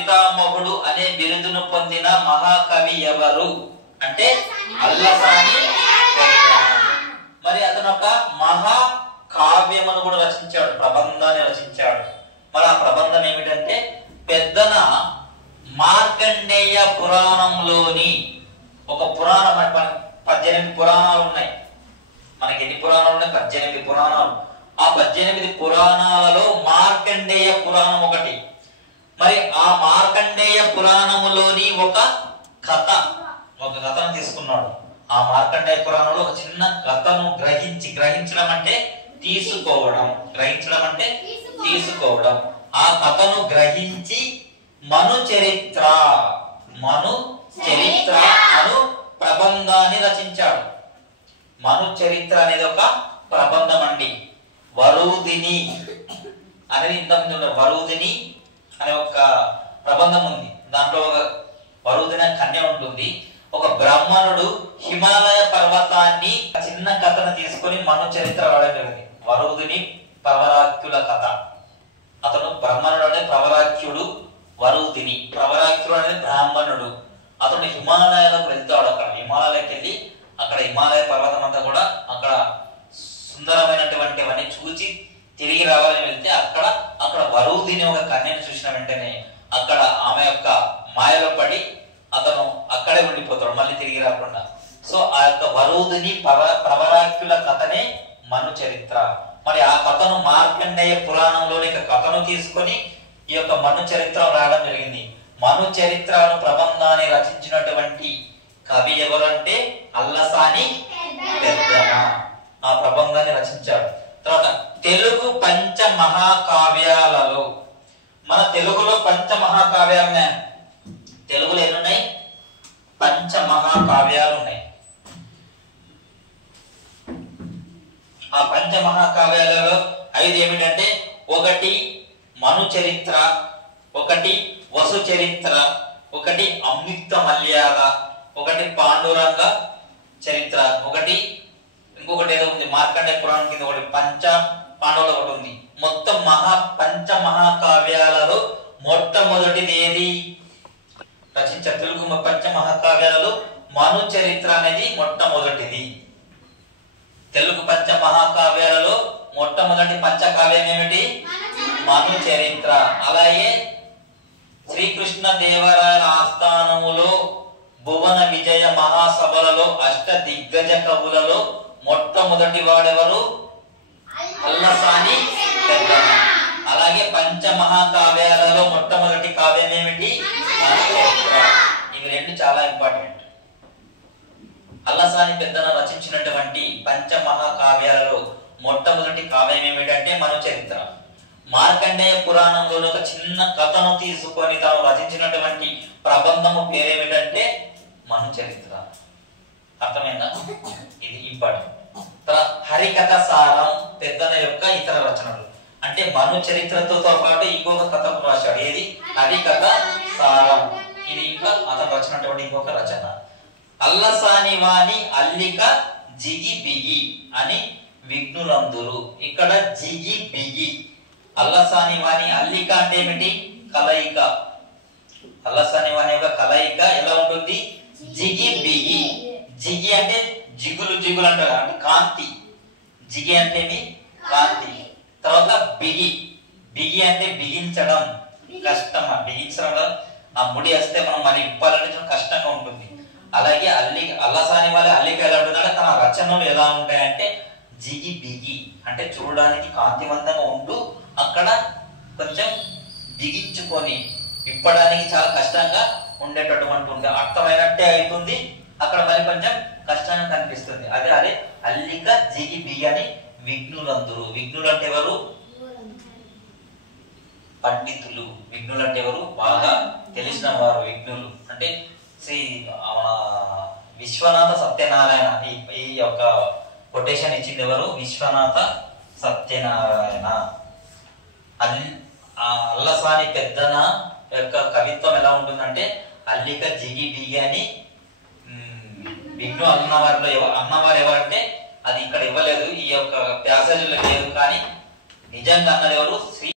పితామహుడు అనే బిరుదును పొందిన మహాకవి ఎవరు అంటే అల్లసాని పెద్దన. మరి అతను ఒక మహా కావ్యమును కూడా రచించాడు, ప్రబంధాన్ని రచించాడు. మరి ఆ ప్రబంధం ఏమిటంటే పెద్దన మార్కండేయ పురాణంలోని ఒక పురాణం. 18 పురాణాలు ఉన్నాయి. మనకి ఎన్ని పురాణాలు ఉన్నాయి? 18 పురాణాలు. ఆ 18 పురాణాలలో మార్కండేయ పురాణం ఒకటి. మరి ఆ మార్కండేయ పురాణములోని ఒక కథను తీసుకున్నాడు. ఆ మార్కండేయ పురాణంలో ఒక చిన్న కథను గ్రహించడం అంటే తీసుకోవడం. ఆ కథను గ్రహించి మను చరిత్ర అను ప్రబంధాన్ని రచించాడు. మను చరిత్ర అనేది ఒక ప్రబంధం అండి. వరూధిని అనేది ఇంతకుముందు వరూధిని అనే ఒక ప్రబంధం ఉంది. దాంట్లో ఒక వరూధిని కన్య ఉంటుంది. ఒక బ్రాహ్మణుడు హిమాలయ పర్వతాన్ని చిన్న కథను తీసుకొని మను చరిత్ర రాయడం జరిగింది. వరూధిని ప్రవరాఖ్యుల కథ. అతను బ్రాహ్మణుడు అంటే ప్రవరాఖ్యుడు. వరూధిని ప్రవరాఖ్యుడు అనేది బ్రాహ్మణుడు. అతను హిమాలయాలకు వెళ్తాడు. అక్కడ హిమాలయాలకు వెళ్ళి అక్కడ హిమాలయ పర్వతం అంతా కూడా అక్కడ సుందరమైనటువంటివన్నీ చూచి తిరిగి రావాలని వెళ్తే అక్కడ వరూధిని ఒక కన్యను చూసిన వెంటనే అక్కడ ఆమె యొక్క మాయలో పడి అతను అక్కడే ఉండిపోతాడు, మళ్ళీ తిరిగి రాకుండా. సో ఆ యొక్క వరూధిని ప్రవరాఖ్యుల కథనే మను చరిత్ర. మరి ఆ కథను మార్కండేయ పురాణంలోని కథను తీసుకొని ఈ యొక్క మను చరిత్ర రాయడం జరిగింది. మను చరిత్రను ప్రబంధాన్ని రచించినటువంటి కవి ఎవరంటే అల్లసాని పెద్దన. ఆ ప్రబంధాన్ని రచించాడు. తర్వాత తెలుగు పంచమహాకావ్యాలలో, మన తెలుగులో పంచమహాకావ్యాలు ఉన్నాయి. తెలుగులో ఎన్నున్నాయి? పంచమహాకావ్యాలు ఉన్నాయి. ఆ పంచమహాకావ్యాలలో 5 ఏమిటంటే, 1 మను చరిత్ర, 1 వసు చరిత్ర, 1 అమ్యుక్త మల్యాద, 1 పాండురంగ చరిత్ర, ఇంకొకటి ఏదో ఉంది మార్కండేయ పురాణం కింద ఒకటి పంచ పాండవులు ఒకటి ఉంది. మొత్తం పంచమహాకావ్యాలలో మొట్టమొదటిది ఏది రచించారు? తెలుగు పంచమహాకావ్యాలలో మను చరిత్ర అనేది మొట్టమొదటిది. తెలుగు పంచమహాకావ్యాలలో మొట్టమొదటి పంచకావ్యం ఏమిటి? మను చరిత్ర. అలాగే శ్రీకృష్ణ దేవరాయల ఆస్థానములో భువన విజయ మహాసభలలో అష్ట దిగ్గజ కవులలో మొట్టమొదటి వాడెవరు? అల్లసాని పెద్దన. అలాగే పంచమహాకావ్యాలలో మొట్టమొదటి కావ్యం ఏమిటి? మను చరిత్ర. ఇవి 2 చాలా ఇంపార్టెంట్. అల్లసాని పెద్దన రచించినటువంటి పంచమహాకావ్యాలలో మొట్టమొదటి కావ్యం ఏమిటంటే మను చరిత్ర. మార్కండేయ పురాణంలో ఒక చిన్న కథను తీసుకొని తాను రచించినటువంటి ప్రబంధము పేరేమిటంటే మను చరిత్ర. అర్థమైందా? ఇది ఇంపార్టెంట్. హరికథ సారం పెద్దన యొక్క ఇతర రచనలు అంటే మను చరిత్రతో పాటు ఇంకొక కథను రాశాడు. ఏది? హరికథ సారం. ఇది ఇంకా అతను రచినటువంటి ఇంకొక రచన. అల్లసాని వాణి అల్లిక జిగి బిగి అని విఘ్నులందురు. ఇక్కడ జిగి బిగి. అల్లసాని వాణి అల్లిక అంటే ఏమిటి? కలయిక. అల్లసాని వాణి యొక్క కలయిక ఎలా ఉంటుంది? జిగి బిగి. జిగి అంటే జిగులు అంటారు, అంటే కాంతి. జిగి అంటే కాంతి. తర్వాత బిగి అంటే బిగించడం, కష్టం. బిగించడం ఆ ముడి వస్తే మనం మళ్ళీ ఇప్పాలంటే కష్టంగా ఉంటుంది. అలాగే అల్లసాని వాళ్ళ అల్లిక ఎలా ఉంటుందంటే తన రచనలు ఎలా ఉంటాయంటే జిగి బిగి అంటే చూడడానికి కాంతివంతంగా ఉంటూ అక్కడ కొంచెం బిగించుకొని విప్పడానికి చాలా కష్టంగా ఉండేటటువంటి అర్థమైనట్టే అవుతుంది, అక్కడ మరి కొంచెం కష్టంగా కనిపిస్తుంది. అదే అల్లిక జిగి బిగి అని విఘ్నులందరూ. విఘ్నులు అంటే ఎవరు? పండితులు. విఘ్నులు అంటే ఎవరు? బాగా తెలిసిన వారు విఘ్నులు. అంటే శ్రీ విశ్వనాథ సత్యనారాయణ ఈ యొక్క కొటేషన్ ఇచ్చింది ఎవరు? విశ్వనాథ సత్యనారాయణ. అల్లసాని పెద్దన యొక్క కవిత్వం ఎలా ఉంటుందంటే అల్లిక జిగి బిగి అని విఘ్ను అన్నవారు ఎవరంటే అది ఇక్కడ ఇవ్వలేదు, ఈ యొక్క ప్యాసేజీలో లేదు, కానీ నిజంగా అన్నది ఎవరు? శ్రీ